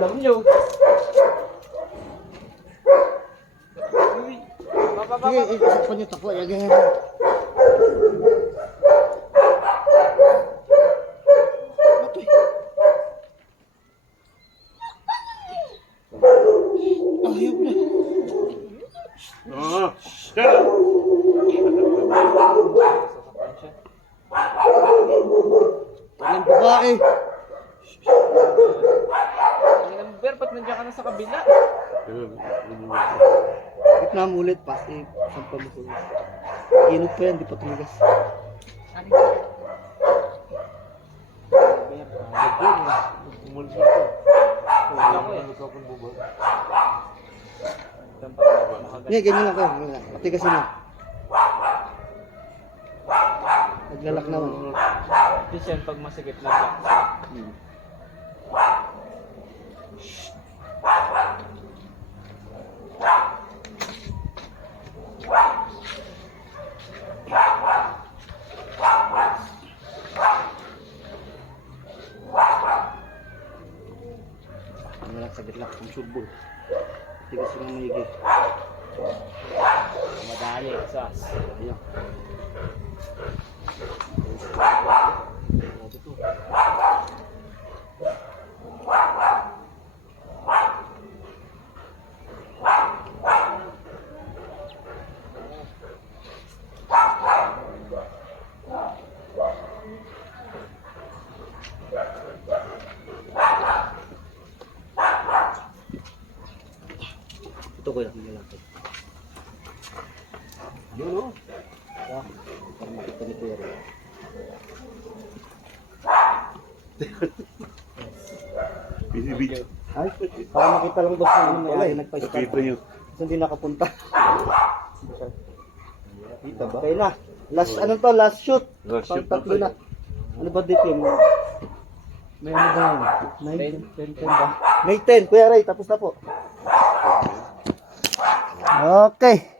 alam nyo. Sige, isakpan nyo tako. Yan. Ayaw na. Oo. Shut up. Walang babae. Ang number, ba't nandiyan ka na sa kabila? Gitna mo ulit, pasti. Sampa mo ko. Inog pa yan, di pa tumigas. Umulso ko. Wala ko eh. Hindi, ganyan lang ko. Patigasin mo. Naglalak naman. Just yan pag masigit na siya. Naglalak sa gitlak. Ang surbol. Patigasin mo mahigit. Madali, sas. Ayan. Ito ko yung lalaki. Yun o. Para makita ni Kuya rin. Binibidyo. Ay, para makita lang boss na may ari nagpa-start. Nakita nyo. Kasi hindi nakapunta. Kita ba? Okay na. Last ano to? Last shoot. Last shoot Pang tatlo na na. Ano ba dito yung may ano ba yun? 9, 10 ba? May 10. Kuya Ray, tapos na po. Okay.